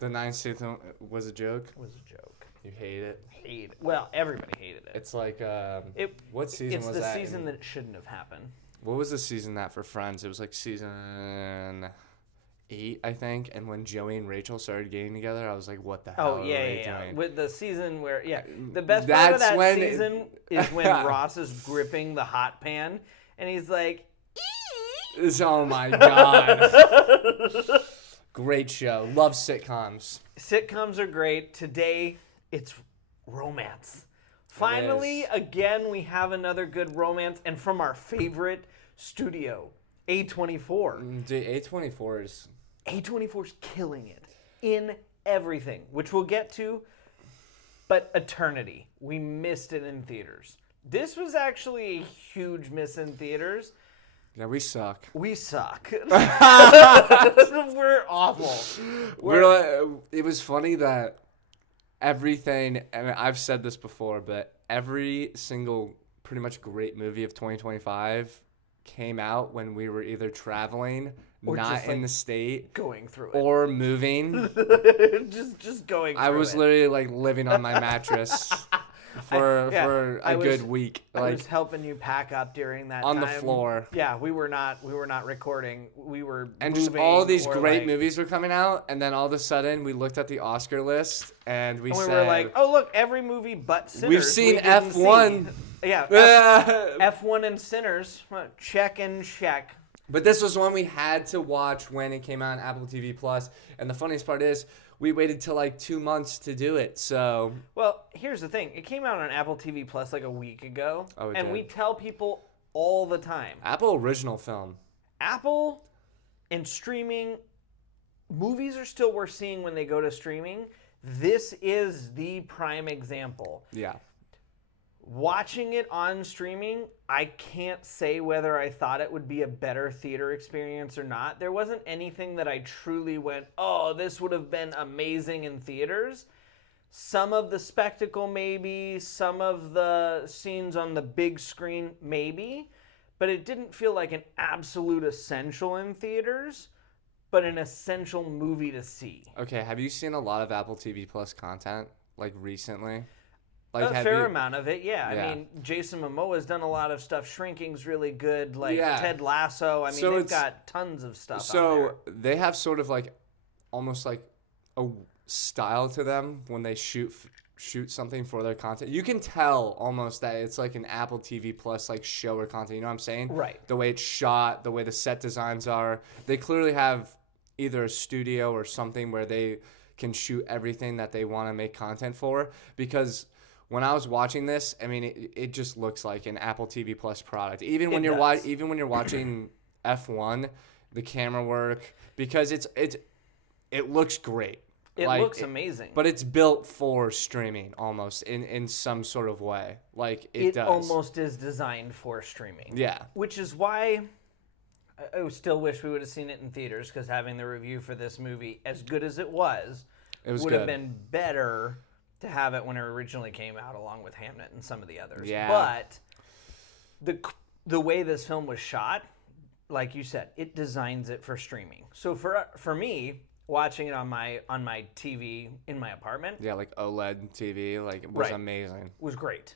The ninth season was a joke? It was a joke. You hate it? Hate it. Well, everybody hated it. It's like, what season was that? It's the season that it shouldn't have happened. What was the season that for Friends? It was like season 8, I think. And when Joey and Rachel started getting together, I was like, what the hell are they doing? With the season where, the best part of that season is when Ross is gripping the hot pan, and he's like, oh my God. Great show. Love sitcoms. Sitcoms are great. Today, it's romance. Finally, again, we have another good romance, and from our favorite studio, A24. Dude, A24's killing it in everything, which we'll get to. But Eternity, we missed it in theaters. This was actually a huge miss in theaters. Yeah, we suck. We suck. We're awful. It was funny that everything, and I've said this before, but every single pretty much great movie of 2025 came out when we were either traveling, or not in the state, going through it, or moving. just going through I was it. literally like living on my mattress for a good week. I was helping you pack up during that on time. The floor. Yeah, we were not recording. We were and moving, just all these great movies were coming out, and then all of a sudden we looked at the Oscar list and we said, were like, "Oh look, every movie but Sinners." We've seen F1. Yeah, F1 and Sinners. Check and check. But this was one we had to watch when it came out on Apple TV Plus, and the funniest part is we waited till like 2 months to do it. So, well, here's the thing: it came out on Apple TV Plus like a week ago, and we tell people all the time. Apple original film. Apple and streaming movies are still worth seeing when they go to streaming. This is the prime example. Yeah. Watching it on streaming, I can't say whether I thought it would be a better theater experience or not. There wasn't anything that I truly went, oh, this would have been amazing in theaters. Some of the spectacle, maybe. Some of the scenes on the big screen, maybe. But it didn't feel like an absolute essential in theaters, but an essential movie to see. Okay, have you seen a lot of Apple TV Plus content, like, recently? Like, a fair amount of it, yeah. I mean, Jason Momoa's done a lot of stuff. Shrinking's really good. Like, Ted Lasso. I mean, they've got tons of stuff on there. So they have sort of like, almost like a style to them when they shoot something for their content. You can tell almost that it's like an Apple TV Plus like show or content. You know what I'm saying? Right. The way it's shot, the way the set designs are. They clearly have either a studio or something where they can shoot everything that they want to make content for, because when I was watching this, I mean, it just looks like an Apple TV Plus product. Even when you're watching F1, the camera work, because it looks great. It looks amazing. But it's built for streaming almost in some sort of way. Like it does. It almost is designed for streaming. Yeah. Which is why I still wish we would have seen it in theaters, because having the review for this movie, as good as it would have been better to have it when it originally came out, along with Hamnet and some of the others. Yeah. But the way this film was shot, like you said, it designs it for streaming. So for me, watching it on my TV in my apartment, like OLED TV, like it was amazing. Was great.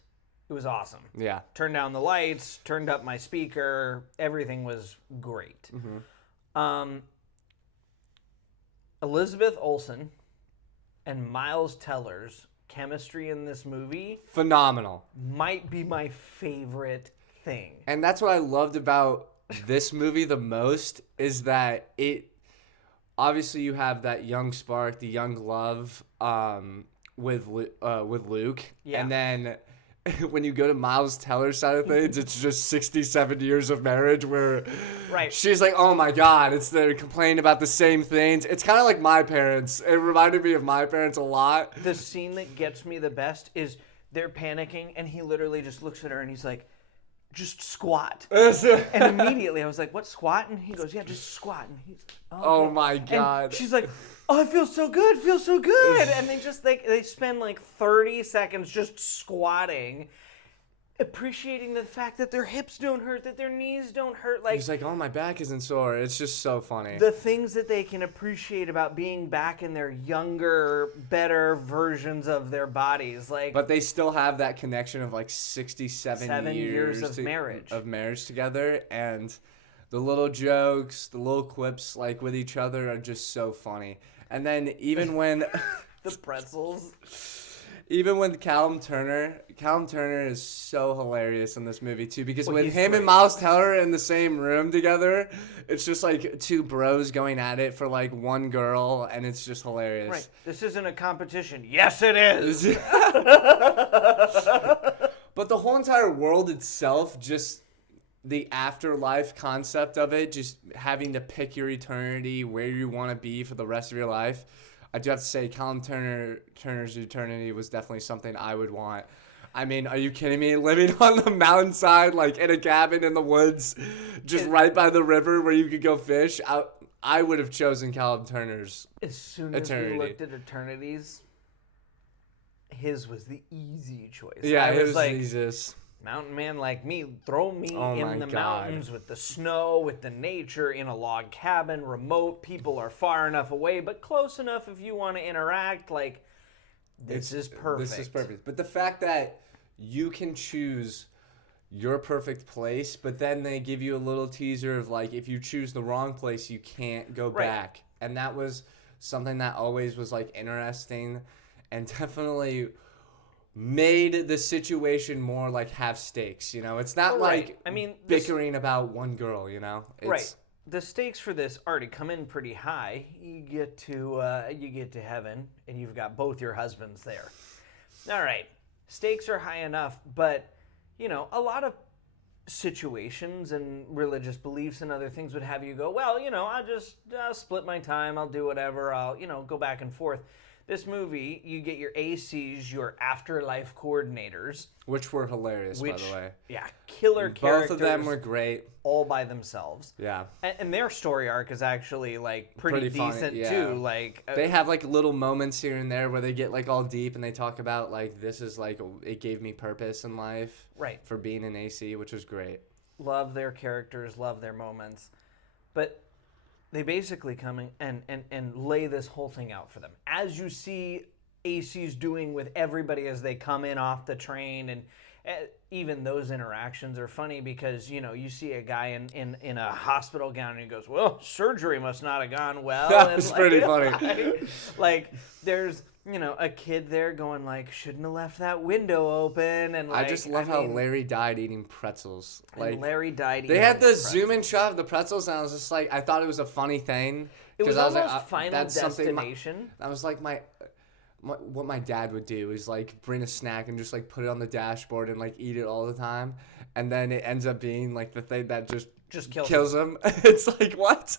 It was awesome. Yeah. Turned down the lights, turned up my speaker, everything was great. Mm-hmm. Elizabeth Olsen and Miles Teller's chemistry in this movie, phenomenal, might be my favorite thing. And that's what I loved about this movie the most, is that it obviously you have that young spark, the young love with Luke, and then when you go to Miles Teller's side of things, it's just 67 years of marriage where she's like, oh my God, they're complaining about the same things. It's kind of like my parents. It reminded me of my parents a lot. The scene that gets me the best is they're panicking, and he literally just looks at her and he's like, just squat. And immediately I was like, what, squat? And he goes, yeah, just squat. And he's oh my God. And she's like, oh, I feel so good, And they spend like 30 seconds just squatting. appreciating the fact that their hips don't hurt, that their knees don't hurt. Like, He's like, oh, my back isn't sore. It's just so funny. the things that they can appreciate about being back in their younger, better versions of their bodies. Like, But they still have that connection of like 67 years of marriage. Of marriage together. And the little jokes, the little quips like with each other are just so funny. And then even when... the pretzels. Even when Callum Turner is so hilarious in this movie too, because when him great. and Miles Teller are in the same room together, it's just like two bros going at it for like one girl, and it's just hilarious. Right. This isn't a competition. Yes, it is. But the whole entire world itself, just the afterlife concept of it, just having to pick your eternity, where you want to be for the rest of your life. I do have to say, Callum Turner's eternity was definitely something I would want. I mean, are you kidding me? Living on the mountainside, like in a cabin in the woods, just right by the river where you could go fish. I would have chosen Callum Turner's As soon as eternity. we looked at eternities, his was the easy choice. Yeah, I was like, Jesus. mountain man like me, throw me in the mountains with the snow, with the nature, in a log cabin, remote. People are far enough away, but close enough if you want to interact. Like, this is perfect. This is perfect. But the fact that you can choose your perfect place, but then they give you a little teaser of like, if you choose the wrong place, you can't go back. And that was something that always was like interesting and definitely made the situation more like have stakes, you know? It's not like bickering about one girl, you know? Right. The stakes for this already come in pretty high. You get to heaven and you've got both your husbands there. All right. Stakes are high enough, but you know, a lot of situations and religious beliefs and other things would have you go, well, you know, I'll split my time, I'll do whatever, I'll, you know, go back and forth. This movie, you get your ACs, your afterlife coordinators. Which were hilarious, by the way. Yeah, killer characters. Both of them were great. All by themselves. Yeah. And their story arc is actually, like, pretty decent, funny, too. Like, they have, like, little moments here and there where they get, like, all deep and they talk about, like, this is, like, it gave me purpose in life. Right. For being an AC, which was great. Love their characters, love their moments. But they basically come in and lay this whole thing out for them. As you see AC's doing with everybody as they come in off the train, and even those interactions are funny because, you know, you see a guy in a hospital gown and he goes, well, surgery must not have gone well. That was pretty funny. Like, there's, you know, a kid there going like, shouldn't have left that window open. And like, I just love how Larry died eating pretzels. Like, Larry died eating They had the pretzels. zoom in shot of the pretzels, and I was just like, I thought it was a funny thing. It was I almost like, Final that's Destination. I was like, what my dad would do is like bring a snack and just like put it on the dashboard and like eat it all the time, and then it ends up being like the thing that just kills him. It's like, what?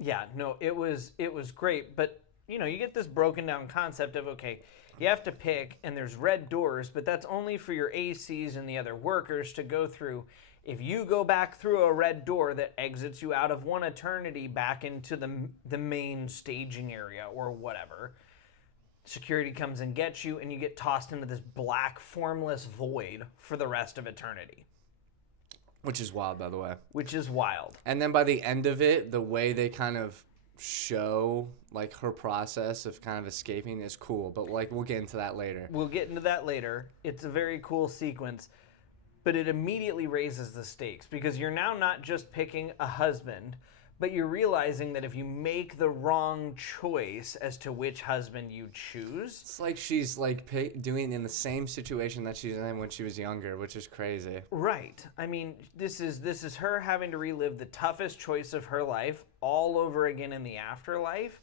Yeah, no, it was great, but you know, you get this broken down concept of, okay, you have to pick, and there's red doors, but that's only for your ACs and the other workers to go through. If you go back through a red door that exits you out of one eternity back into the main staging area or whatever, security comes and gets you, and you get tossed into this black, formless void for the rest of eternity. Which is wild, by the way. Which is wild. And then by the end of it, the way they kind of show like her process of kind of escaping is cool, but like we'll get into that later. It's a very cool sequence, but it immediately raises the stakes because you're now not just picking a husband, but you're realizing that if you make the wrong choice as to which husband you choose, it's like she's like doing in the same situation that she's in when she was younger, which is crazy. Right. I mean, this is her having to relive the toughest choice of her life all over again in the afterlife,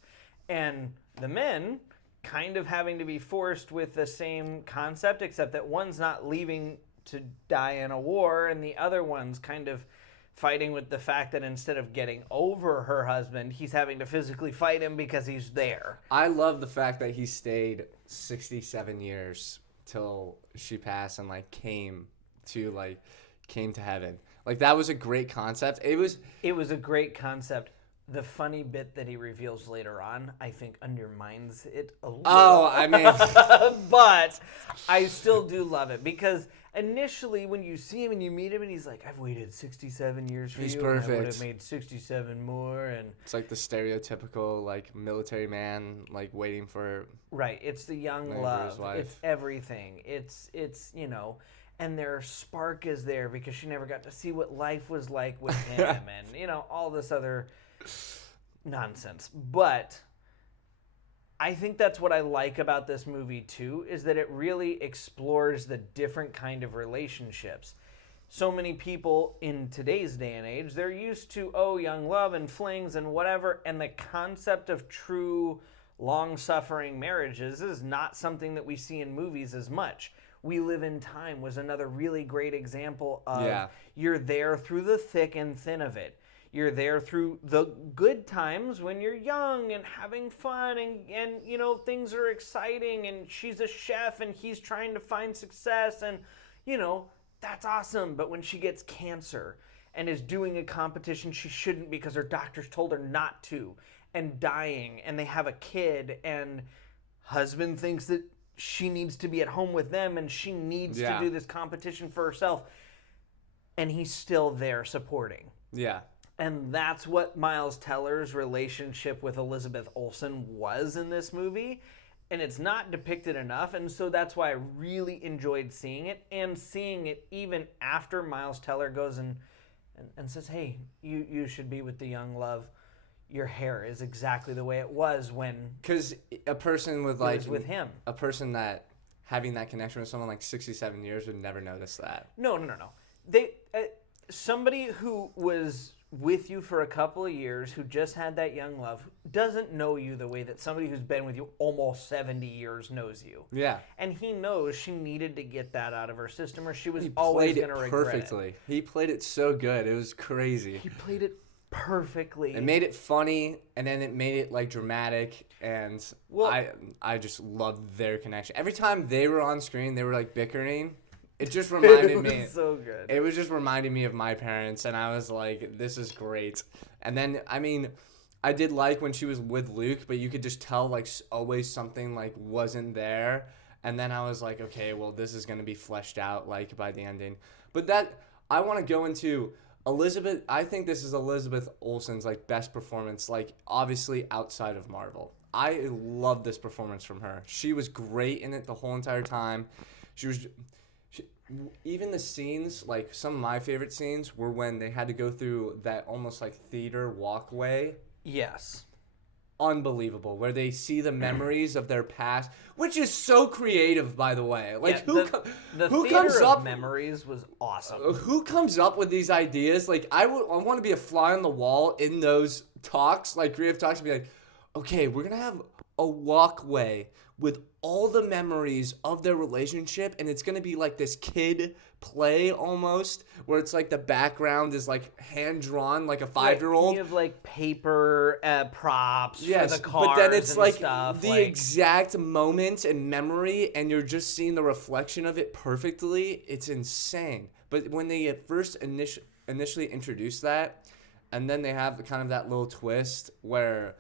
and the men kind of having to be forced with the same concept, except that one's not leaving to die in a war, and the other one's kind of fighting with the fact that instead of getting over her husband, he's having to physically fight him because he's there. I love the fact that he stayed 67 years till she passed and like came to heaven. Like, that was a great concept. It was a great concept. The funny bit that he reveals later on, I think, undermines it a little. Oh, I mean, but I still do love it because initially when you see him and you meet him and he's like, I've waited 67 years for He's you. And I would perfect. have made 67 more. And It's like the stereotypical like military man like waiting for right, it's the young his love. wife. It's everything. It's you know, and their spark is there because she never got to see what life was like with him, and you know all this other nonsense. But I think that's what I like about this movie too, is that it really explores the different kind of relationships. So many people in today's day and age, they're used to, young love and flings and whatever, and the concept of true long-suffering marriages is not something that we see in movies as much. We Live in Time was another really great example of you're there through the thick and thin of it. You're there through the good times when you're young and having fun and you know, things are exciting and she's a chef and he's trying to find success and, you know, that's awesome. But when she gets cancer and is doing a competition she shouldn't because her doctors told her not to and dying and they have a kid and husband thinks that she needs to be at home with them and she needs to do this competition for herself and he's still there supporting. Yeah. And that's what Miles Teller's relationship with Elizabeth Olsen was in this movie. And it's not depicted enough. And so that's why I really enjoyed seeing it. And seeing it even after Miles Teller goes and says, hey, you should be with the young love. Your hair is exactly the way it was when... Because a person with like... with him. A person that having that connection with someone like 67 years would never notice that. No. They somebody who was... with you for a couple of years, who just had that young love, doesn't know you the way that somebody who's been with you almost 70 years knows you. Yeah. And he knows she needed to get that out of her system or she was always going to regret it. Perfectly. He played it so good. It was crazy. He played it perfectly. It made it funny, and then it made it like dramatic, and I just loved their connection. Every time they were on screen, they were like bickering. It just reminded me. It was so good. It was just reminding me of my parents, and I was like, this is great. And then, I mean, I did like when she was with Luke, but you could just tell, like, always something, like, wasn't there. And then I was like, okay, well, this is going to be fleshed out, like, by the ending. But I want to go into Elizabeth. I think this is Elizabeth Olsen's, like, best performance, like, obviously outside of Marvel. I love this performance from her. She was great in it the whole entire time. Even the scenes, like some of my favorite scenes were when they had to go through that almost like theater walkway. Yes. Unbelievable. Where they see the memories of their past, which is so creative, by the way. Like the who theater comes of up memories was awesome. Who comes up with these ideas? Like I want to be a fly on the wall in those talks, like creative talks, and be like, okay, we're gonna have a walkway with all the memories of their relationship, and it's gonna be like this kid play almost, where it's like the background is like hand drawn, like a 5-year-old. You have like paper props for the cars, but then it's and like stuff, the exact moment and memory, and you're just seeing the reflection of it perfectly. It's insane. But when they at first initially introduce that, and then they have kind of that little twist where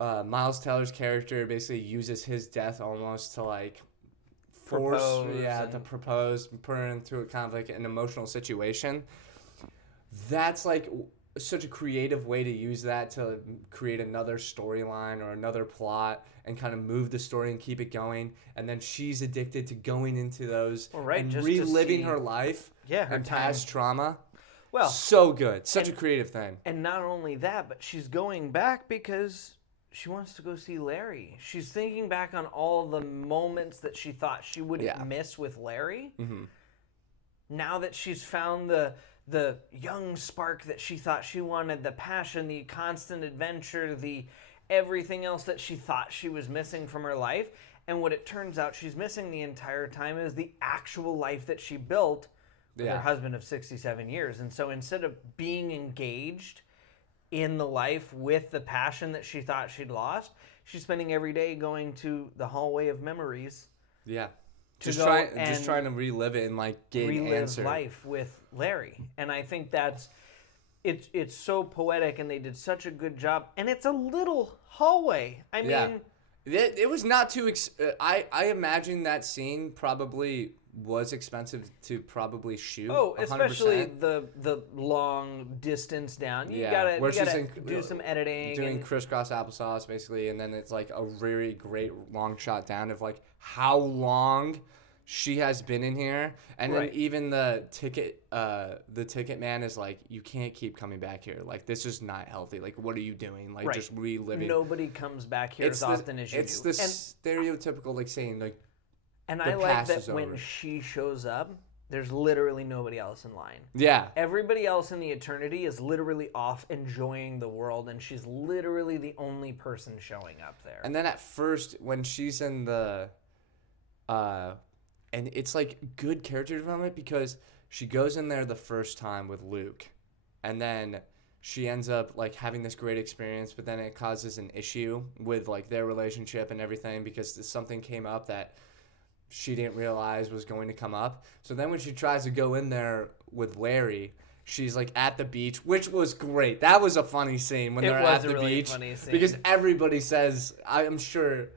Miles Teller's character basically uses his death almost to like to propose, put her into a kind of like an emotional situation. That's like such a creative way to use that to create another storyline or another plot and kind of move the story and keep it going. And then she's addicted to going into those and just reliving her life, her past trauma. Well, so good. Such a creative thing. And not only that, but she's going back because she wants to go see Larry. She's thinking back on all the moments that she thought she wouldn't miss with Larry. Mm-hmm. Now that she's found the young spark that she thought she wanted, the passion, the constant adventure, the everything else that she thought she was missing from her life. And what it turns out she's missing the entire time is the actual life that she built with her husband of 67 years. And so instead of being engaged in the life with the passion that she thought she'd lost, she's spending every day going to the hallway of memories. Yeah. Just trying to relive it and like get an answer. Life with Larry. And I think that's it's so poetic, and they did such a good job. And it's a little hallway. I mean, It was not too. I imagine that scene probably was expensive to probably shoot. Oh, 100%. especially the long distance down. You gotta do some editing. Doing crisscross applesauce basically, and then it's like a really great long shot down of like how long she has been in here, and then even the ticket man is like, you can't keep coming back here. Like, this is not healthy. Like, what are you doing? Like, just reliving. Nobody comes back here as often as you do. It's the stereotypical like saying like. And I like that when she shows up, there's literally nobody else in line. Yeah. Everybody else in the eternity is literally off enjoying the world, and she's literally the only person showing up there. And then at first, when she's in the, and it's like good character development because she goes in there the first time with Luke, and then she ends up like having this great experience, but then it causes an issue with like their relationship and everything because something came up that she didn't realize was going to come up. So then when she tries to go in there with Larry, she's like at the beach, which was great. That was a funny scene when they're at the beach. Funny scene. Because everybody says, I'm sure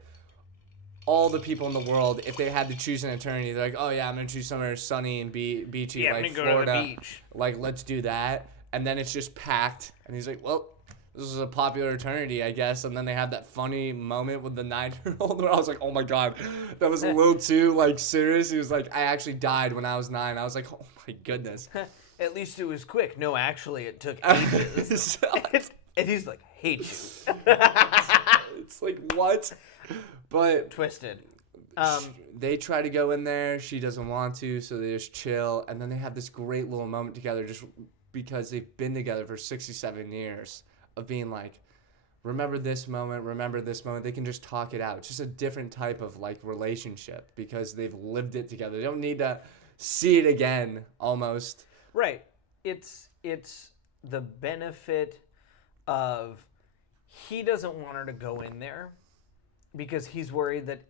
all the people in the world, if they had to choose an eternity, they're like, oh yeah, I'm going to choose somewhere sunny and beachy like I'm gonna Florida. go to the beach. Like, let's do that. And then it's just packed. And he's like, well, this is a popular eternity, I guess. And then they have that funny moment with the 9-year-old where I was like, oh my God, that was a little too like serious. He was like, I actually died when I was 9. I was like, oh my goodness. At least it was quick. No, actually, it took ages. And he's like, hate you. It's like, what? But twisted. They try to go in there. She doesn't want to, so they just chill. And then they have this great little moment together just because they've been together for 67 years. Of being like, remember this moment. They can just talk it out. It's just a different type of like relationship because they've lived it together. They don't need to see it again almost. Right. It's the benefit of he doesn't want her to go in there because he's worried that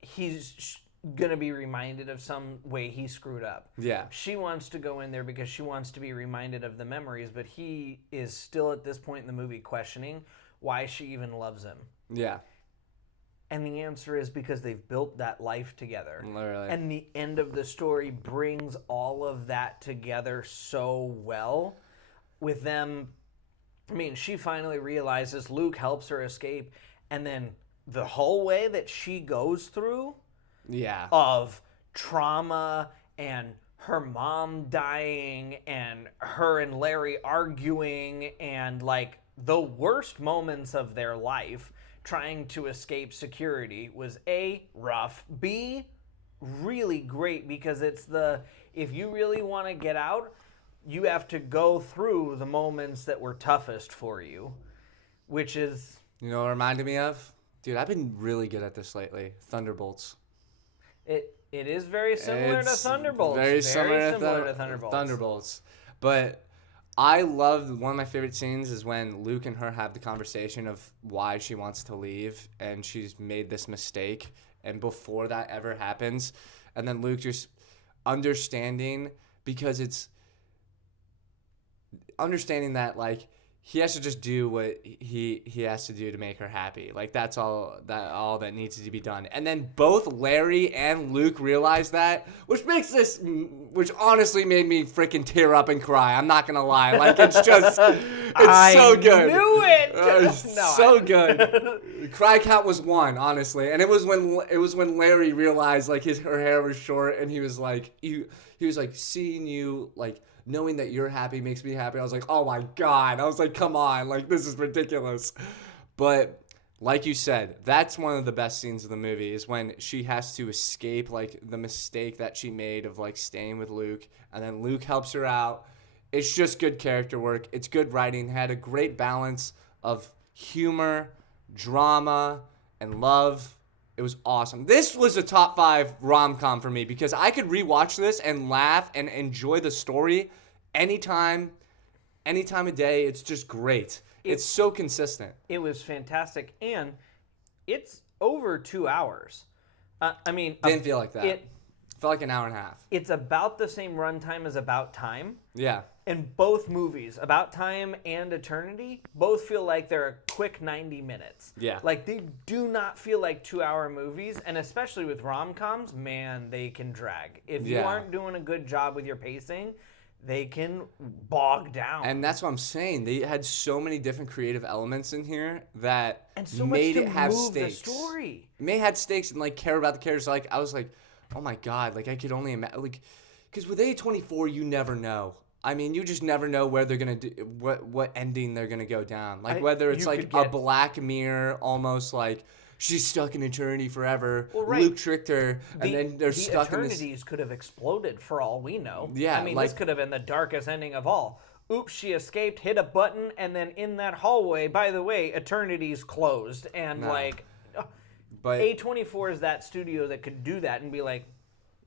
he's going to be reminded of some way he screwed up. Yeah. She wants to go in there because she wants to be reminded of the memories, but he is still at this point in the movie questioning why she even loves him. Yeah. And the answer is because they've built that life together. Literally. And the end of the story brings all of that together so well with them. I mean, she finally realizes Luke helps her escape, and then the whole way that she goes through of trauma and her mom dying and her and Larry arguing and like the worst moments of their life trying to escape security was A, rough, B, really great because it's if you really want to get out, you have to go through the moments that were toughest for you, which is... You know what it reminded me of? Dude, I've been really good at this lately. Thunderbolts. It is very similar to Thunderbolts. Very similar to Thunderbolts. Thunderbolts. But I loved, one of my favorite scenes is when Luke and her have the conversation of why she wants to leave and she's made this mistake. And before that ever happens, and then Luke just understanding, because it's understanding that like he has to just do what he has to do to make her happy. Like that's all that needs to be done. And then both Larry and Luke realize that, which honestly made me freaking tear up and cry. I'm not gonna lie. Like it's so good. I knew it. So good. Cry count was 1, honestly, and it was when Larry realized like her hair was short, and he was like seeing you like. Knowing that you're happy makes me happy. I was like, oh my God. I was like, come on. Like, this is ridiculous. But like you said, that's one of the best scenes of the movie is when she has to escape, like, the mistake that she made of, like, staying with Luke. And then Luke helps her out. It's just good character work. It's good writing. It had a great balance of humor, drama, and love. It was awesome. This was a top 5 rom-com for me because I could rewatch this and laugh and enjoy the story anytime of day. It's just great. It's so consistent. It was fantastic, and it's over 2 hours. I mean, didn't feel like that. Felt like an hour and a half. It's about the same runtime as About Time. Yeah. And both movies, About Time and Eternity, both feel like they're a quick 90 minutes. Yeah. Like, they do not feel like 2-hour movies, and especially with rom-coms, man, they can drag. If you aren't doing a good job with your pacing, they can bog down. And that's what I'm saying. They had so many different creative elements in here that and so made much to it have move stakes. the story. It may have stakes and like care about the characters. Like I was like, oh my god, like I could only imagine, like, because with A24 you never know. I mean, you just never know where they're gonna do what ending they're gonna go down. Like whether it's like a Black Mirror, almost like she's stuck in eternity forever. Well, right. Luke tricked her, and then they're stuck in this. The eternities could have exploded for all we know. Yeah, I mean, like, this could have been the darkest ending of all. Oops, she escaped, hit a button, and then in that hallway, by the way, eternity's closed, and but A24 is that studio that could do that and be like,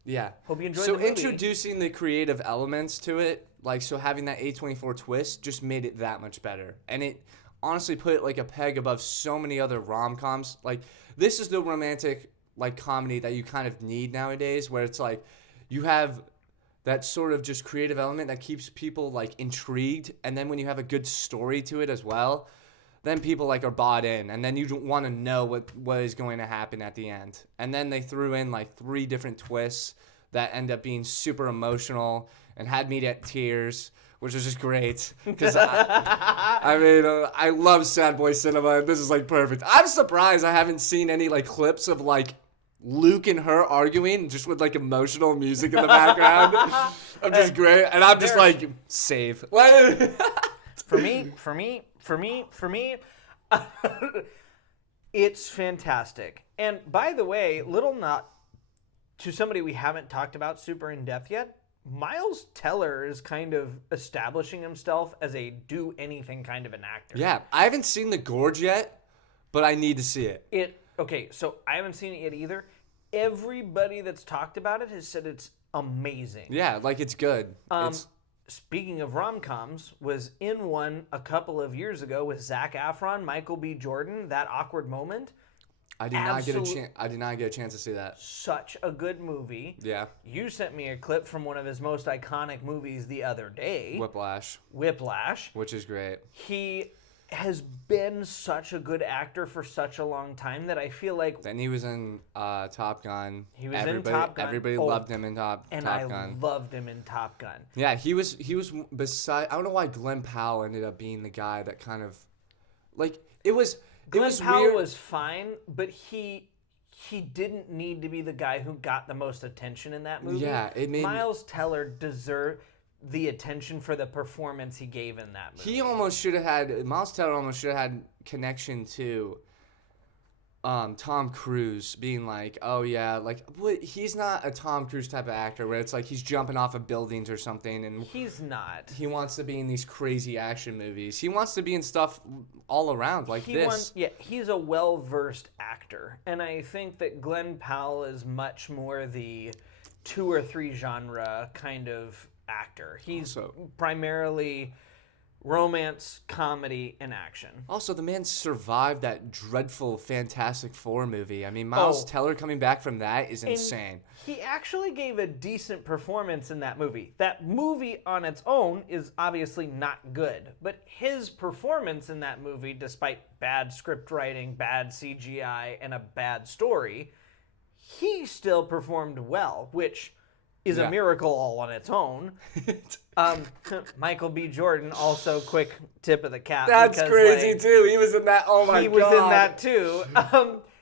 yeah. Hope you enjoyed so the movie. Introducing the creative elements to it, like, so having that A24 twist just made it that much better. And it honestly put it like a peg above so many other rom-coms. Like, this is the romantic, like, comedy that you kind of need nowadays, where it's like you have that sort of just creative element that keeps people, like, intrigued. And then when you have a good story to it as well, then people, like, are bought in. And then you want to know what is going to happen at the end. And then they threw in, like, 3 different twists that end up being super emotional and had me at tears, which was just great. Because, I love sad boy cinema, and this is, like, perfect. I'm surprised I haven't seen any, like, clips of, like, Luke and her arguing just with, like, emotional music in the background. I'm just great. And I'm just like, save. For me, it's fantastic. And by the way, little not to somebody we haven't talked about super in depth yet, Miles Teller is kind of establishing himself as a do anything kind of an actor. Yeah, I haven't seen The Gorge yet, but I need to see it. Okay, so I haven't seen it yet either. Everybody that's talked about it has said it's amazing. Yeah, like it's good. Speaking of rom-coms, was in one a couple of years ago with Zac Efron, Michael B. Jordan, That Awkward Moment. I did not get a chance to see that. Such a good movie. Yeah. You sent me a clip from one of his most iconic movies the other day. Whiplash. Which is great. He has been such a good actor for such a long time that I feel like... Then he was in Top Gun. He was in Top Gun. Everybody loved him in Top Gun. And I loved him in Top Gun. Yeah, he was beside... I don't know why Glenn Powell ended up being the guy that kind of... Like, it was... Glenn Powell weird. was fine, but he didn't need to be the guy who got the most attention in that movie. Yeah, it made... Miles Teller deserved the attention for the performance he gave in that movie. Miles Teller almost should have had connection to Tom Cruise, being like, oh yeah, like, he's not a Tom Cruise type of actor where it's like he's jumping off of buildings or something, and he's not. He wants to be in these crazy action movies. He wants to be in stuff all around like this. He's a well-versed actor, and I think that Glenn Powell is much more the 2 or 3 genre kind of actor. He's primarily romance, comedy, and action. Also, the man survived that dreadful Fantastic Four movie. I mean, Miles Teller coming back from that is insane. He actually gave a decent performance in that movie. That movie on its own is obviously not good, but his performance in that movie, despite bad script writing, bad CGI, and a bad story, he still performed well, which is a miracle all on its own. Michael B. Jordan, also quick tip of the cap. That's crazy too. He was in that. Oh my god. He was in that too.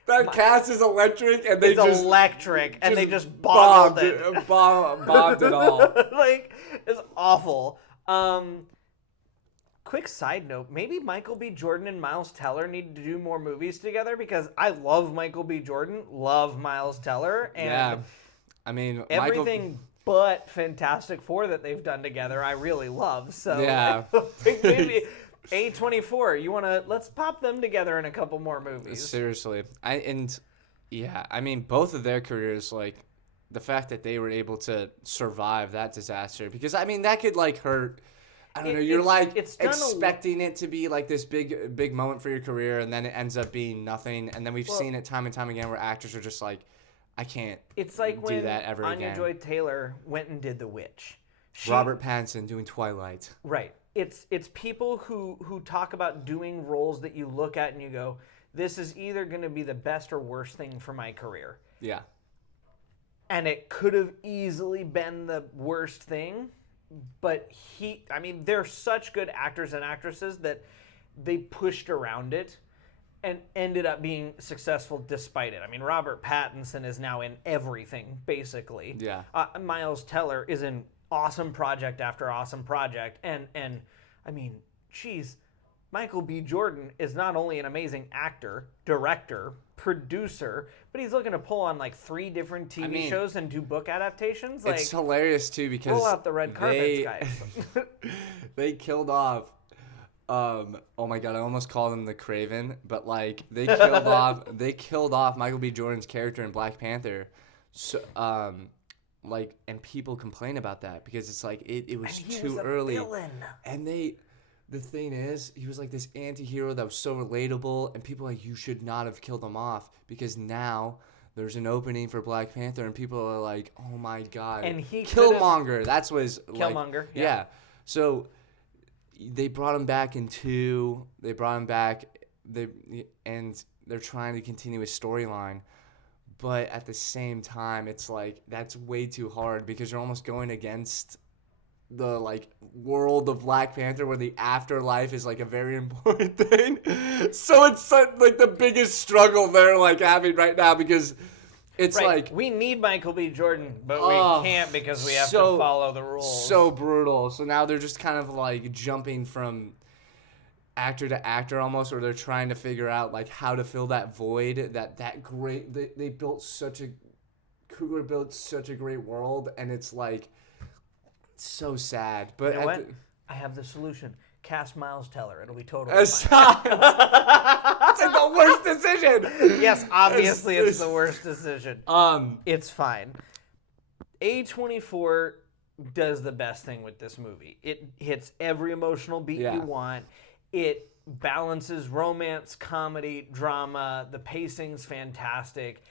That cast is electric, and they they just bottled it. Bombed it all. Like, it's awful. Quick side note, maybe Michael B. Jordan and Miles Teller need to do more movies together, because I love Michael B. Jordan, love Miles Teller, and I mean, everything but Fantastic Four that they've done together, I really love. So yeah. I think maybe A24, let's pop them together in a couple more movies. Seriously, I mean, both of their careers, like the fact that they were able to survive that disaster, because I mean that could like hurt. I don't know. You're like expecting it to be like this big moment for your career, and then it ends up being nothing. And then we've seen it time and time again where actors are just like, I can't It's like do when that ever Anya again. Joy-Taylor went and did The Witch. Robert Pattinson doing Twilight. Right. It's people who talk about doing roles that you look at and you go, this is either going to be the best or worst thing for my career. Yeah. And it could have easily been the worst thing, but they're such good actors and actresses that they pushed around it and ended up being successful despite it. I mean, Robert Pattinson is now in everything, basically. Yeah. Miles Teller is in awesome project after awesome project. And I mean, geez, Michael B. Jordan is not only an amazing actor, director, producer, but he's looking to pull on like 3 different TV shows and do book adaptations. Like, it's hilarious too because roll out the red carpets, guys. They killed off. Oh my god, I almost called him the Craven, but like they killed off Michael B. Jordan's character in Black Panther. So and people complain about that because it's like it was too early. Villain. And the thing is, he was like this anti-hero that was so relatable, and people are like, you should not have killed him off because now there's an opening for Black Panther, and people are like, oh my god. And he Killmonger, that's what his Killmonger, yeah. So they brought him back in 2. They brought him back, and they're trying to continue his storyline. But at the same time, it's like that's way too hard because you're almost going against the like world of Black Panther where the afterlife is like a very important thing. So it's like the biggest struggle they're like having right now because it's like we need Michael B. Jordan, but we can't because we have to follow the rules. So brutal. So now they're just kind of like jumping from actor to actor almost, or they're trying to figure out like how to fill that void that great they built such a Coogler built such a great world, and it's like so sad. But you know what? I have the solution. Cast Miles Teller. It'll be totally it's fine. like the worst decision. Yes, obviously it's the worst decision. It's fine. A24 does the best thing with this movie. It hits every emotional beat you want. It balances romance, comedy, drama. The pacing's fantastic.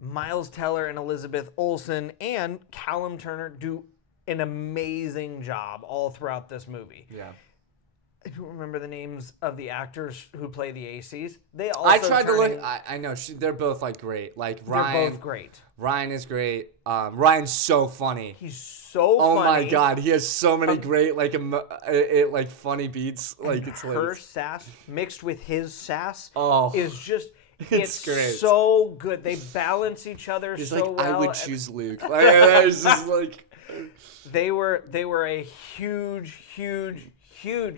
Miles Teller and Elizabeth Olsen and Callum Turner do an amazing job all throughout this movie. Yeah. I don't remember the names of the actors who play the ACs. They also I tried to look. I know they're both like great. Like Ryan, they're both great. Ryan is great. Ryan's so funny. He's so funny. Oh my god, he has so many great like funny beats. Like it's her sass mixed with his sass is just. It's great. So good. They balance each other He's so like, well. I would choose Luke. Like, it's just like they were a huge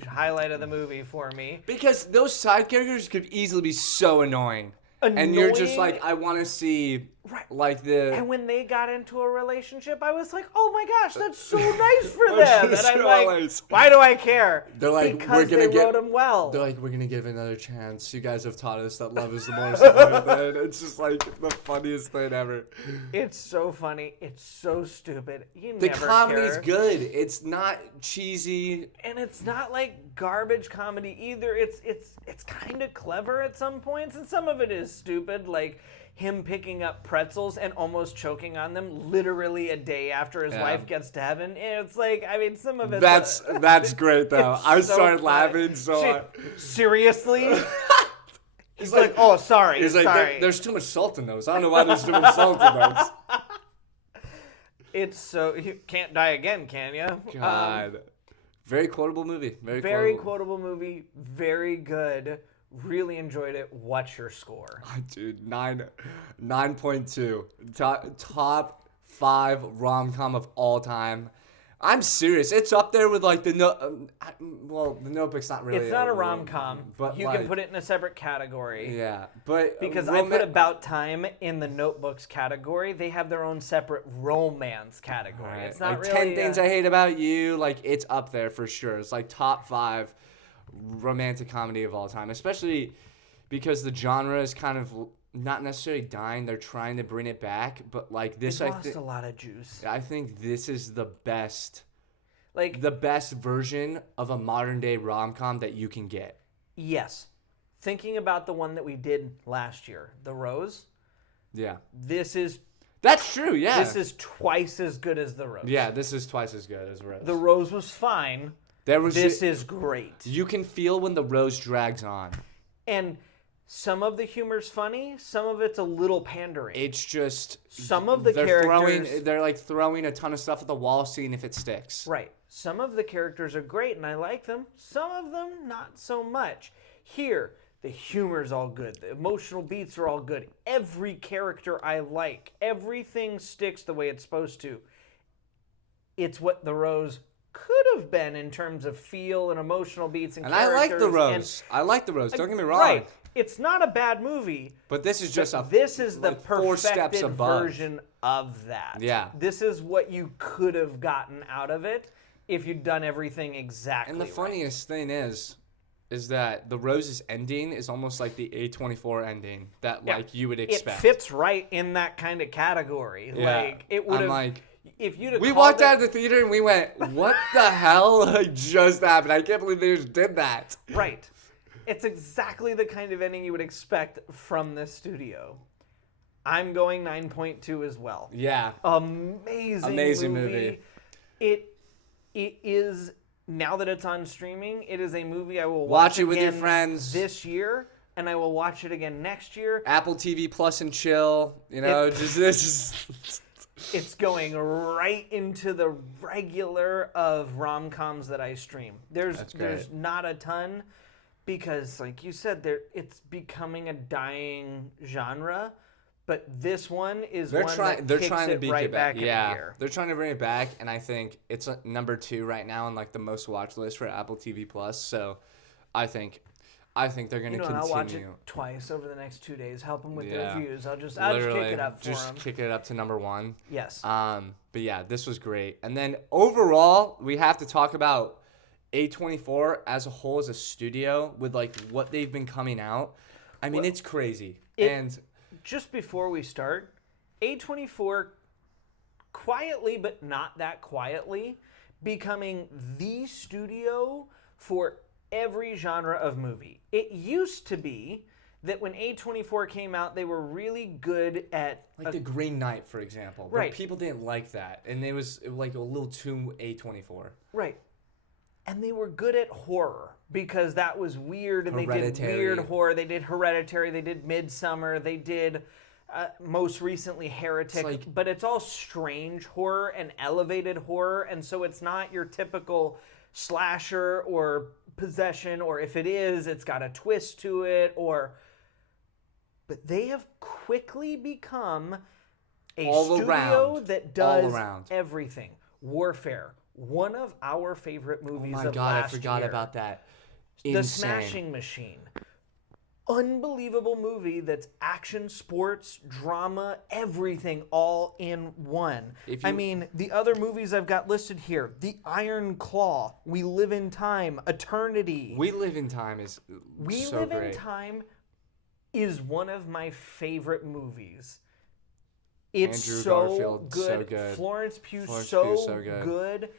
highlight of the movie for me. Because those side characters could easily be so annoying. And you're just like, I want to see like the. And when they got into a relationship, I was like, oh my gosh, that's so nice for them. And I'm like, why do I care? They're like, because they wrote them well. They're like, we're gonna give another chance. You guys have taught us that love is the most important thing. It's just like the funniest thing ever. It's so funny. It's so stupid. The comedy's good. It's not cheesy, and it's not like garbage comedy either. It's kind of clever at some points, and some of it is stupid, like him picking up pretzels and almost choking on them literally a day after his wife gets to heaven. It's like, I mean, some of it. That's great though. I started laughing so hard. Seriously? He's like, oh, sorry. He's like, sorry. There's too much salt in those. I don't know why there's too much salt in those. It's so, you can't die again, can you? God. Very quotable movie. Very quotable movie. Very good. Really enjoyed it. What's your score? Dude, 9.2. Top 5 rom-com of all time. I'm serious. It's up there with like the Notebook's not really. It's not a rom-com, but you can put it in a separate category. Yeah, but because I put About Time in the Notebooks category. They have their own separate romance category. Right. It's not like really 10 Things I Hate About You. Like it's up there for sure. It's like top 5 romantic comedy of all time, especially because the genre is kind of not necessarily dying. They're trying to bring it back, but like this, it lost a lot of juice. I think this is the best, like the best version of a modern day rom-com that you can get. Yes, thinking about the one that we did last year, The Rose. Yeah, this is That's true, yeah. This is twice as good as The Rose. Yeah, this is twice as good as Rose. The Rose was fine. This is great. You can feel when The Rose drags on. And some of the humor's funny, some of it's a little pandering. It's just some of the characters they're like throwing a ton of stuff at the wall, seeing if it sticks. Right. Some of the characters are great and I like them. Some of them not so much. Here, the humor's all good. The emotional beats are all good. Every character I like. Everything sticks the way it's supposed to. It's what The Rose could have been in terms of feel and emotional beats and characters. I like The Rose. I like The Rose. Don't get me wrong. Right. It's not a bad movie. But this is just this is the like 4 steps perfected above. version of that. Yeah. This is what you could have gotten out of it if you'd done everything exactly And the funniest thing is that The Rose's ending is almost like the A24 ending that like you would expect. It fits right in that kind of category. Yeah. Like it would have. Like, if you'd have we walked out of the theater and we went, "What the hell like just happened? I can't believe they just did that." Right. It's exactly the kind of ending you would expect from this studio. I'm going 9.2 as well. Yeah. Amazing movie. It is, now that it's on streaming, it is a movie I will watch it with your again friends this year, and I will watch it again next year. Apple TV Plus and chill, just It's going right into the regular of rom-coms that I stream. There's not a ton because, like you said, it's becoming a dying genre. But this one is they're one trying. that They're kicks trying to it beat right it back. in the Yeah, air. they're trying to bring it back, and I think it's number 2 right now on like the most watched list for Apple TV Plus. So, I think they're going to continue. I'll watch it twice over the next 2 days. Help them with their views. I'll just kick it up for them. Just kick it up to number 1. Yes. But yeah, this was great. And then overall, we have to talk about A24 as a whole as a studio with like what they've been coming out. I mean, it's crazy. And just before we start, A24 quietly, but not that quietly, becoming the studio for every genre of movie. It used to be that when A24 came out, they were really good at... Like The Green Knight, for example. Right. But people didn't like that. And it was like a little too A24. Right. And they were good at horror because that was weird, and they did Hereditary. weird horror. They did Hereditary, they did Midsummer, they did most recently Heretic, but it's all strange horror and elevated horror, and so it's not your typical slasher or possession, or if it is, it's got a twist to it, but they have quickly become a studio that does everything. Warfare. One of our favorite movies of last year. Oh my God, I forgot about that. The Smashing Machine. Unbelievable movie that's action, sports, drama, everything all in one. I mean, the other movies I've got listed here, The Iron Claw, We Live in Time, Eternity. We Live in Time is We so Live great. in Time is one of my favorite movies. It's Andrew so Garfield, good. so good. Florence Pugh, Florence so Pugh, so good.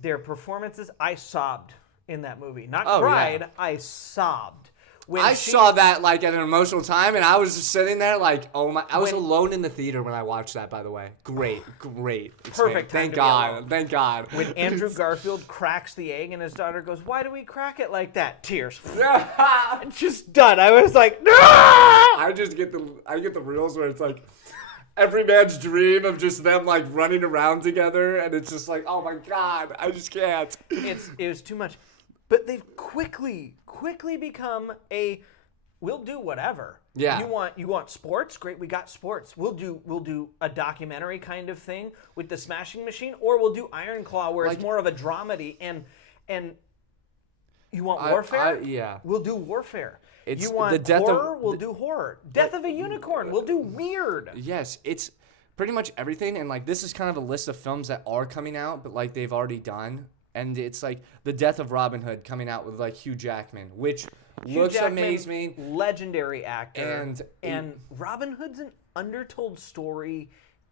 Their performances, I sobbed in that movie. Not Oh, cried, yeah. I sobbed. I saw that like at an emotional time, and I was just sitting there like, oh my! I was alone in the theater when I watched that. By the way, great Perfect time Thank to be God, alone. thank God. When Andrew Garfield cracks the egg and his daughter goes, "Why do we crack it like that?" Tears. Just done. I was like, no! I get the reels where it's like every man's dream of just them like running around together, and it's just like, oh my God, I just can't. It was too much. But they've quickly become we'll do whatever. Yeah. You want sports? Great, we got sports. We'll do a documentary kind of thing with the Smashing Machine, or we'll do Iron Claw where it's more of a dramedy, and you want warfare? Yeah. We'll do warfare. It's you want the death horror? of, We'll do horror. Death of a Unicorn? We'll do weird. Yes, it's pretty much everything, and like this is kind of a list of films that are coming out, but like they've already done. And it's like the death of Robin Hood coming out with like Hugh Jackman, which looks amazing. Legendary actor. And Robin Hood's an undertold story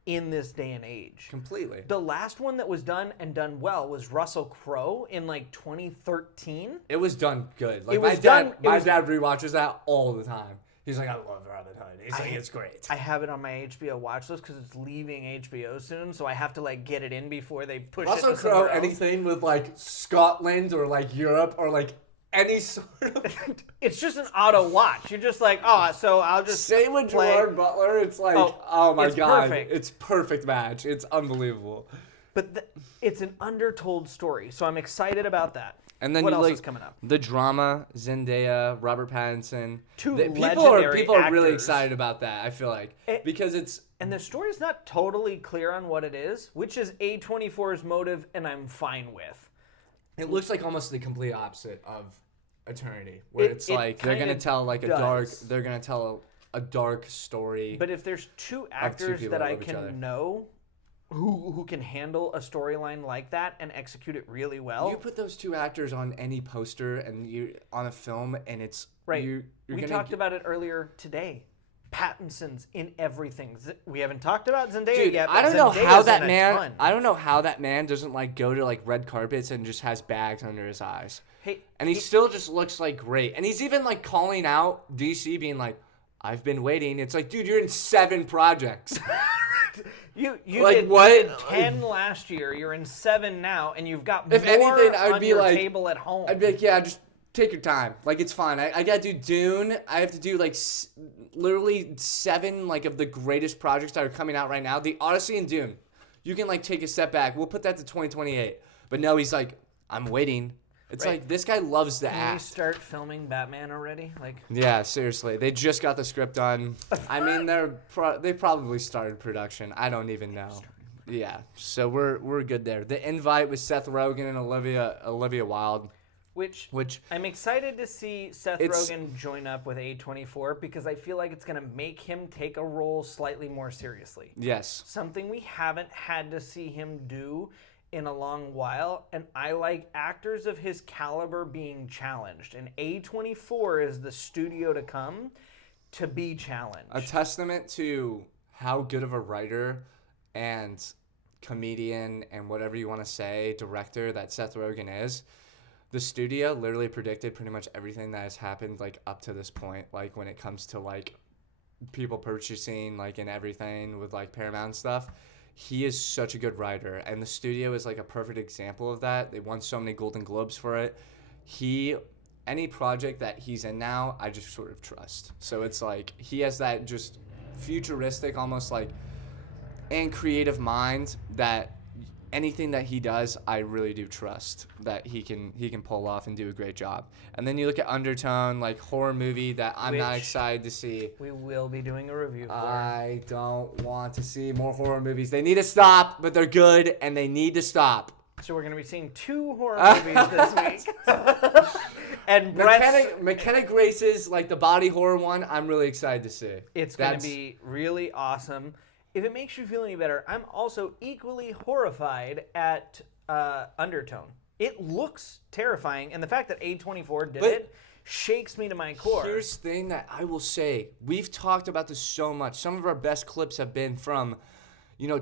in this day and age. Completely. The last one that was done and done well was Russell Crowe in like 2013. It was done good. Like It was my dad rewatches that all the time. He's like, I love Robin Hood. He's like, it's great. I have it on my HBO watch list because it's leaving HBO soon, so I have to like get it in before they push it to Also, somewhere else. anything with like Scotland or like Europe or like any sort of. It's just an auto watch. You're just like, oh, so I'll just Same with play. Gerard Butler. It's like, oh my it's god, perfect. it's perfect match. It's unbelievable. But it's an undertold story, so I'm excited about that. And then what you else like is coming up? the drama, Zendaya, Robert Pattinson. Two people are legendary really actors. excited about that. I feel like because it's And the story's not totally clear on what it is, which is A24's motive, and I'm fine with. it looks like almost the complete opposite of Eternity, where it's it like they're gonna kinda tell like does. they're gonna tell a dark story. But if there's two actors people that that I love each other. can know who can handle a storyline like that and execute it really well. You put those two actors on any poster and you on a film, and it's Right. You're We gonna talked about it earlier today. Pattinson's in everything. We haven't talked about Zendaya Dude, yet. But I don't know Zendaya's how in that a man. ton. I don't know how that man doesn't like go to like red carpets and just has bags under his eyes. Hey, And he still just looks like great. And he's even like calling out DC, being like, "I've been waiting." It's like, dude, you're in 7 projects. you like, did, what? you did 10 last year. You're in 7 now, and you've got If more anything, I would on be your like- table at home. I'd be like, yeah, just take your time. Like, it's fine. I gotta do Dune. I have to do like literally 7 like of the greatest projects that are coming out right now. The Odyssey and Dune. You can like take a step back. We'll put that to 2028. But no, he's like, I'm waiting. It's Right. like this guy loves the Can we act. start filming Batman already? Like, Yeah, seriously. They just got the script done. I mean, they probably started production. I don't even know. Yeah, so we're good there. The Invite with Seth Rogen and Olivia Wilde, which which I'm excited to see Seth It's- Rogen join up with A24 because I feel like it's going to make him take a role slightly more seriously. yes, Something we haven't had to see him do in a long while, and I like actors of his caliber being challenged, and A24 is the studio to come to be challenged. a testament to how good of a writer and comedian and whatever you want to say, director that Seth Rogen is. The studio literally predicted pretty much everything that has happened like up to this point, like when it comes to like people purchasing like and everything with like Paramount and stuff. He is such a good writer, and the studio is like a perfect example of that. They won so many Golden Globes for it. Any project that he's in now, I just sort of trust. So it's like he has that just futuristic, almost like, and creative mind that anything that he does, I really do trust that he can pull off and do a great job. And then you look at Undertone, like horror movie that I'm not Which- excited to see. We will be doing a review for. I don't want to see more horror movies. They need to stop, but they're good, and they need to stop. So we're going to be seeing 2 horror movies this week. And Brett's, McKenna Grace's, like the body horror one, I'm really excited to see. it's going to be really awesome. If it makes you feel any better, I'm also equally horrified at Undertone. It looks terrifying, and the fact that A24 did But it shakes me to my core. Here's the thing that I will say. We've talked about this so much. Some of our best clips have been from,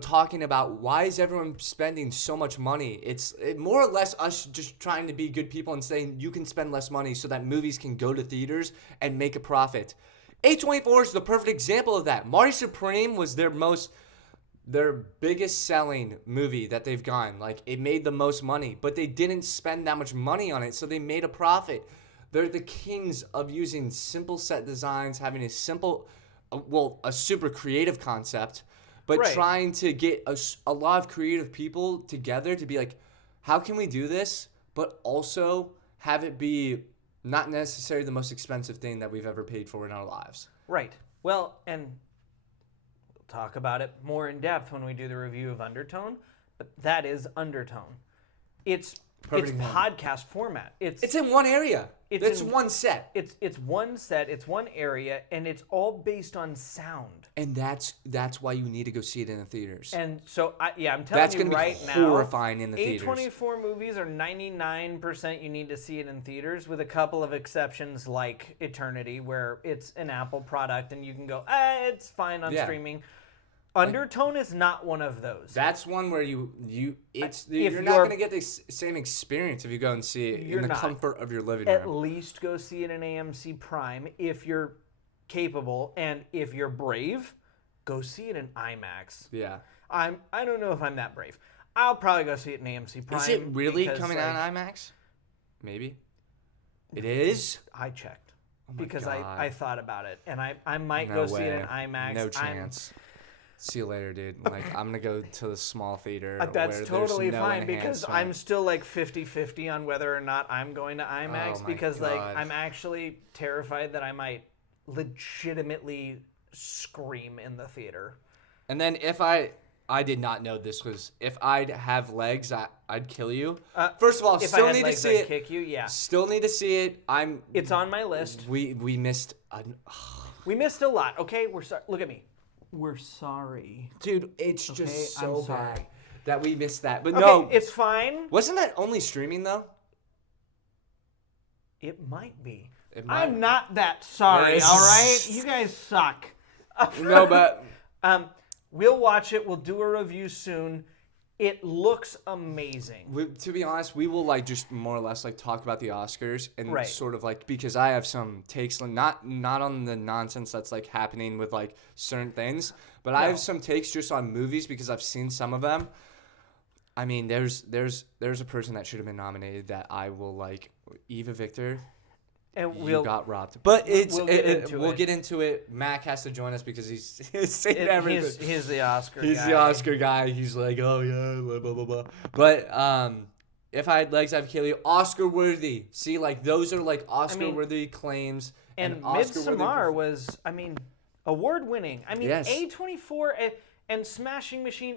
talking about why is everyone spending so much money. It's more or less us just trying to be good people and saying you can spend less money so that movies can go to theaters and make a profit. A24 is the perfect example of that. Marty Supreme was their biggest selling movie that they've gotten. Like, it made the most money, but they didn't spend that much money on it, so they made a profit. They're the kings of using simple set designs, having a super creative concept, but Right. trying to get a lot of creative people together to be like, how can we do this, but also have it be not necessarily the most expensive thing that we've ever paid for in our lives. Right. Well, and we'll talk about it more in depth when we do the review of Undertone, but that is Undertone. It's Perfect example. podcast format. It's in one area. It's one set. It's one set, it's one area, and it's all based on sound. And that's why you need to go see it in the theaters. And so, I'm telling That's you gonna be right horrifying in the now, theaters. A24 movies are 99% you need to see it in theaters, with a couple of exceptions like Eternity, where it's an Apple product and you can go, it's fine on Yeah. streaming. Undertone is not one of those. That's one where you're not you're- going to get the same experience if you go and see it You're in the not. comfort of your living At room. least go see it in AMC Prime if you're capable, and if you're brave, go see it in IMAX. Yeah. I don't know if I'm that brave. I'll probably go see it in AMC Prime. Is it really because, coming out in IMAX? Maybe. It is? I checked. Oh my because God. I thought about it, and I might No go see it way. in IMAX. No chance. See you later, dude. Like, I'm going to go to the small theater. That's where totally there's no fine because enhancement. I'm still like 50-50 on whether or not I'm going to IMAX Oh my because like God. I'm actually terrified that I might legitimately scream in the theater. And then if I did not know this was, if I'd have legs, I'd kill you. First of all, If still I had need legs, to see I'd it. kick you. Yeah, Still need to see it. it's on my list. We missed. We missed a lot. Okay, we're sorry. Look at me. We're sorry. Dude, it's Okay, just I'm so sorry. bad that we missed that. But Okay, no, it's fine. wasn't that only streaming though? It might be. It might- I'm not that sorry. Yes. All right, you guys suck. No, but We'll watch it. We'll do a review soon. It looks amazing. to be honest, we will like just more or less like talk about the Oscars and Right. sort of like, because I have some takes, like, not on the nonsense that's like happening with like certain things, but I No. have some takes just on movies because I've seen some of them. I mean, there's a person that should have been nominated that I will like, Eva Victor. And You got robbed, but we'll get into into it. it. Mac has to join us because he's saying everything. He's the Oscar He's guy. the Oscar guy. He's like, oh yeah, blah blah blah blah. But if I had legs, I'd kill you. Oscar worthy. See, like those are like Oscar worthy claims. And Oscar-worthy Midsommar was, I mean, award winning. I mean, Yes. A24 and Smashing Machine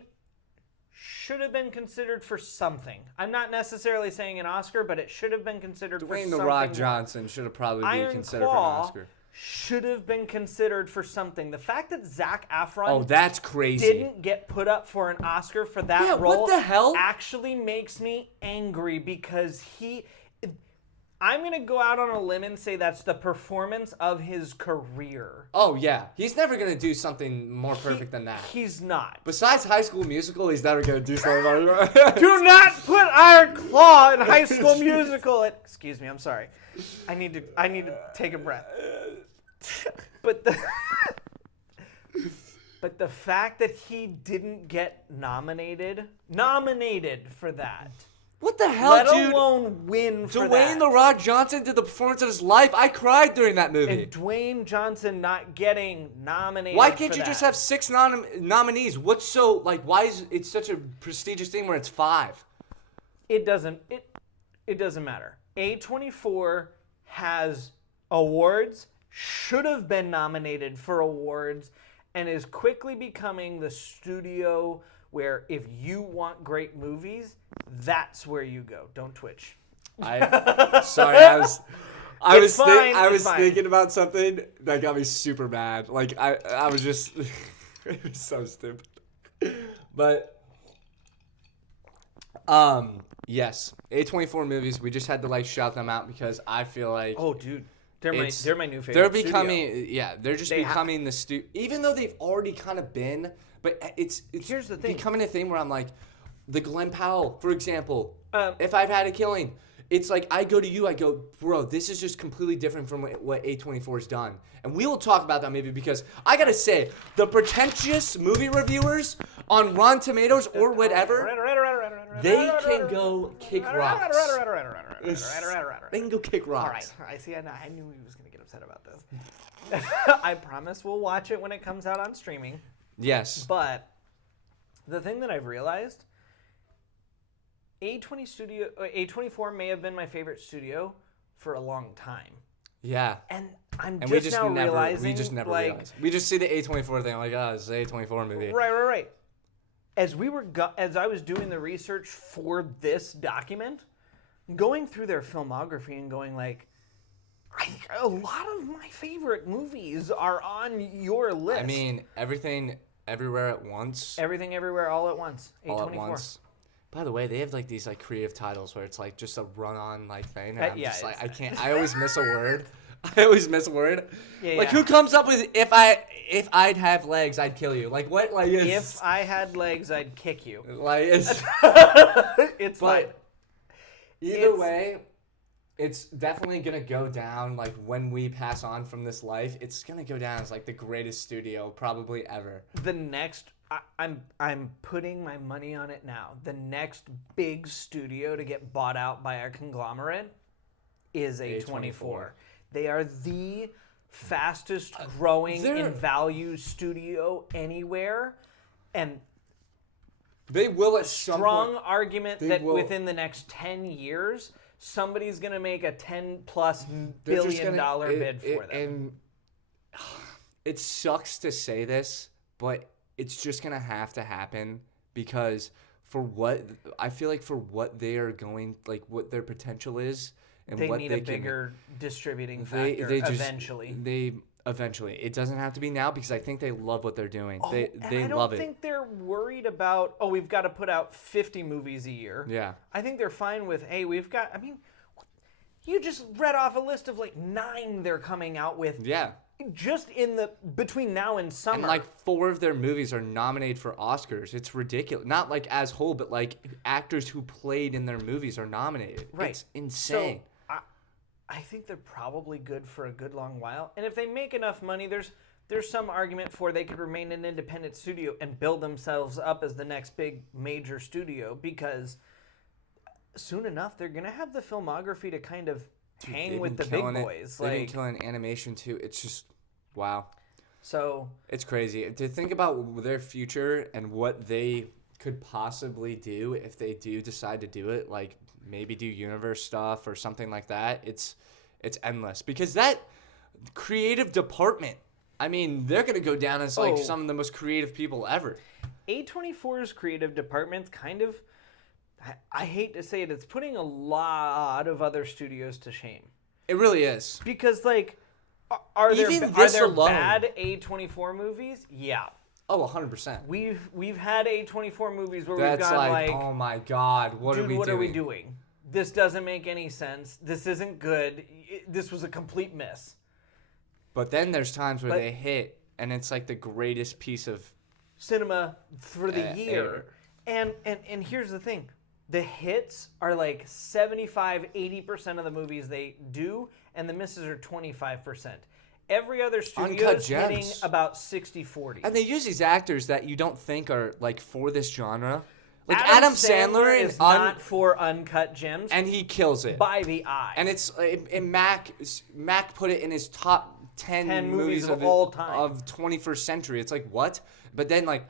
should have been considered for something. I'm not necessarily saying an Oscar, but it should have been considered for Dwayne something. the Rock more. Johnson should have probably been Iron considered Claw for an Oscar. should have been considered for something. The fact that Zac Efron Oh, that's crazy. didn't get put up for an Oscar for that Yeah, role what the hell? actually makes me angry because I'm going to go out on a limb and say that's the performance of his career. Oh yeah, he's never gonna do something more perfect than that. He's not. Besides High School Musical, he's never gonna do something like that. Do not put Iron Claw in High School Musical. Excuse me, I'm sorry. I need to take a breath. But the fact that he didn't get nominated for that, What the hell, let dude? alone win for that. Dwayne the Rock Johnson did the performance of his life. I cried during that movie. And Dwayne Johnson not getting nominated. Why can't for you just that. have 6 nominees? What's so like? Why is it such a prestigious thing where it's 5? It doesn't matter. A24 has awards, should have been nominated for awards, and is quickly becoming the studio where if you want great movies, that's where you go. Don't twitch. Sorry, I was fine. thinking about something that got me super mad. Like I was just it was so stupid. But yes, A24 movies. We just had to like shout them out because I feel like Oh, dude, they're my new favorite. they're studio. becoming they're just becoming the even though they've already kind of been, but it's Here's the thing. becoming a thing where I'm like the Glenn Powell, for example. Um, If I've had a killing, it's like I go to you, I go, bro, this is just completely different from what A24's done. And we will talk about that maybe because I gotta say, the pretentious movie reviewers on Rotten Tomatoes or whatever, they can go kick rocks. They can go kick rocks. All right. I knew he was going to get upset about this. I promise we'll watch it when it comes out on streaming. Yes. But the thing that I've realized, A24 may have been my favorite studio for a long time. Yeah. And And we just never realizing, we just never like, realize. We just see the A24 thing, like, oh, it's an A24 movie. Right. As I was doing the research for this document, going through their filmography and going like, a lot of my favorite movies are on your list. I mean, Everything, Everywhere at Once. Everything, Everywhere, All at Once. A24. All at Once. By the way, they have like these like creative titles where it's like just a run-on like thing. And I'm yeah, just like, it's- I can't. I always miss a word. I always miss a word. Yeah, like yeah. who comes up with if I'd have legs, I'd kill you. Like what? Like it's, If I had legs, I'd kick you. like it's. It's But like either way, it's definitely gonna go down, like, when we pass on from this life, it's gonna go down as like the greatest studio probably ever. The next, I'm putting my money on it now. The next big studio to get bought out by a conglomerate is A24. They are the fastest growing in value studio anywhere, and they will at some strong point, argument that within the next 10 years, somebody's going to make a $10+ billion bid for them. And it sucks to say this, but it's just going to have to happen because I feel like for what they are going, like what their potential is, and they what need they a bigger distributing factor eventually. Eventually. It doesn't have to be now because I think they love what they're doing. They love it. I don't think they're worried about, we've got to put out 50 movies a year. Yeah. I think they're fine with, hey, you just read off a list of like 9 they're coming out with. Yeah. Just between now and summer. And like 4 of their movies are nominated for Oscars. It's ridiculous. Not like as whole, but like actors who played in their movies are nominated. Right. It's insane. So, I think they're probably good for a good long while. And if they make enough money, there's some argument for they could remain an independent studio and build themselves up as the next big major studio, because soon enough they're going to have the filmography to kind of hang with the big boys. They've been killing animation too. It's just, wow. So it's crazy to think about their future and what they could possibly do if they do decide to do it, like maybe do universe stuff or something like that. It's endless because that creative department, I mean, they're going to go down as like some of the most creative people ever. A24's creative department's kind of, I hate to say it, it's putting a lot of other studios to shame. It really is. Because like, are there bad A24 movies? Yeah. Oh, 100%. We've had A24 movies where That's we've gone like, oh my God, what are we doing? This doesn't make any sense. This isn't good. This was a complete miss. But then there's times where they hit, and it's like the greatest piece of cinema for the year. And here's the thing. The hits are like 75-80% of the movies they do, and the misses are 25%. Every other studio is hitting about 60-40. And they use these actors that you don't think are like for this genre. Like Adam Sandler is not for uncut gems, and he kills it by the eye. And it's Mac put it in his top 10 movies of all time of 21st century. It's like, what? But then like,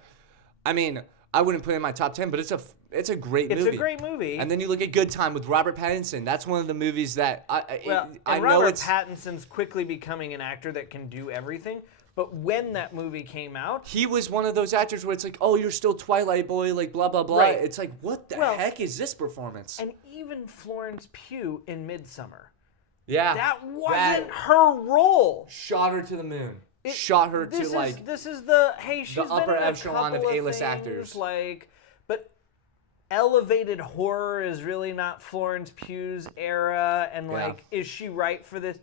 I mean, I wouldn't put it in my top 10, but it's a great movie. It's a great movie. And then you look at Good Time with Robert Pattinson. That's one of the movies that I know Robert Pattinson's quickly becoming an actor that can do everything. But when that movie came out, he was one of those actors where it's like, oh, you're still Twilight boy, like blah blah blah. Right. It's like, what the heck is this performance? And even Florence Pugh in Midsummer. Yeah. That wasn't her role. Shot her to the moon. This is the she's the been upper in a echelon of couple A-list things, actors. Like, but elevated horror is really not Florence Pugh's era, and like, is she right for this?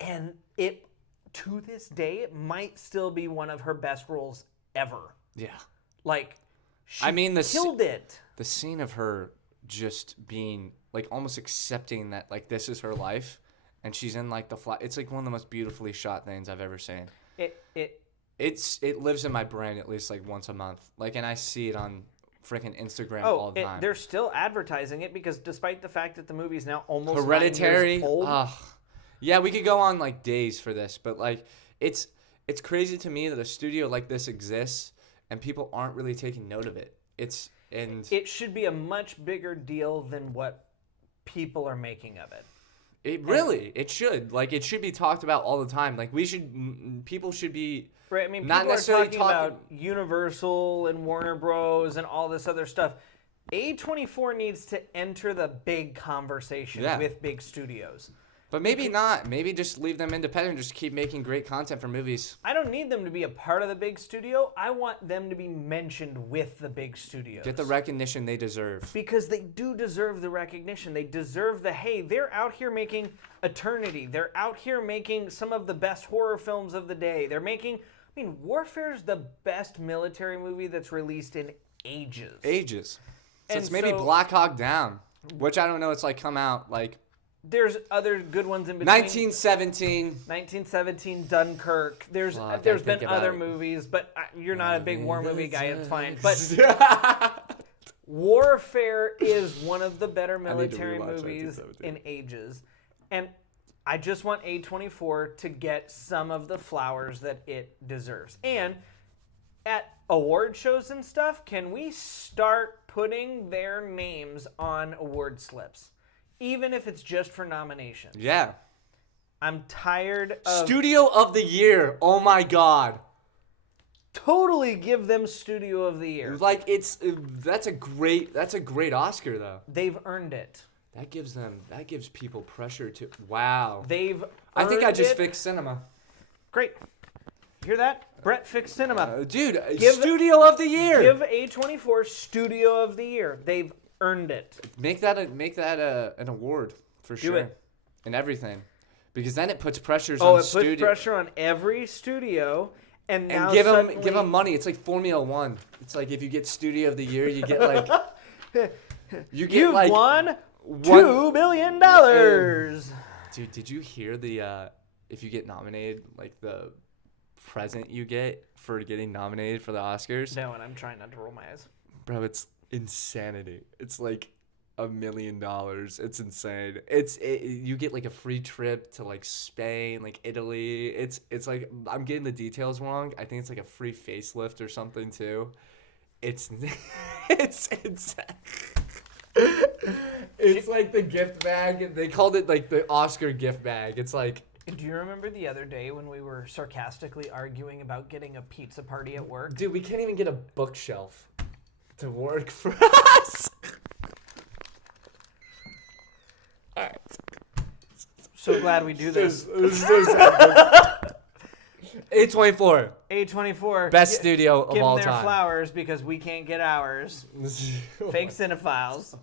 And it, to this day, it might still be one of her best roles ever. Yeah. Like, she killed it. The scene of her just being like almost accepting that like this is her life, and she's in like the flat. It's like one of the most beautifully shot things I've ever seen. It lives in my brain at least like once a month. Like, and I see it on freaking Instagram all the time. They're still advertising it because despite the fact that the movie's now almost Hereditary. 9 years old. Yeah, we could go on like days for this, but like it's crazy to me that a studio like this exists and people aren't really taking note of it. It should be a much bigger deal than what people are making of it. It should. Like, it should be talked about all the time. Like, people should be right. I mean, not people necessarily are talking about Universal and Warner Bros. And all this other stuff. A24 needs to enter the big conversation with big studios. But maybe not. Maybe just leave them independent. Just keep making great content for movies. I don't need them to be a part of the big studio. I want them to be mentioned with the big studios. Get the recognition they deserve. Because they do deserve the recognition. They deserve hey, they're out here making Eternity. They're out here making some of the best horror films of the day. They're making, Warfare's the best military movie that's released in ages. So it's maybe Black Hawk Down, which I don't know. It's like come out like There's other good ones in between. 1917. 1917, Dunkirk. There's been other movies, but you're not a big war movie guy. It's fine. But Warfare is one of the better military movies in ages, and I just want A24 to get some of the flowers that it deserves. And at award shows and stuff, can we start putting their names on award slips? Even if it's just for nomination. Yeah. I'm tired of... Studio of the Year. Oh, my God. Totally give them Studio of the Year. Like, that's a great Oscar, though. They've earned it. That gives people pressure to... Wow. I think I just fixed cinema. Great. Hear that? Brett fixed cinema. Dude, Studio of the Year. Give A24 Studio of the Year. They've earned it. Make that an award for sure. Do it. And everything, because then it puts pressures on studio. Puts pressure on every studio, and now give them money. It's like Formula One. It's like if you get Studio of the Year, you get like you've won $2 billion. Dude, did you hear the if you get nominated, like the present you get for getting nominated for the Oscars? No, and I'm trying not to roll my eyes. Bro, it's insanity. It's like $1 million. It's insane. You get like a free trip to like Spain, like Italy. It's like, I'm getting the details wrong. I think it's like a free facelift or something too. It's like the gift bag. They called it like the Oscar gift bag. It's like, do you remember the other day when we were sarcastically arguing about getting a pizza party at work? Dude, we can't even get a bookshelf to work for us. All right. So glad we do this. A24. A24. Best studio of all time. Give them their flowers because we can't get ours. Fake Cine-Files.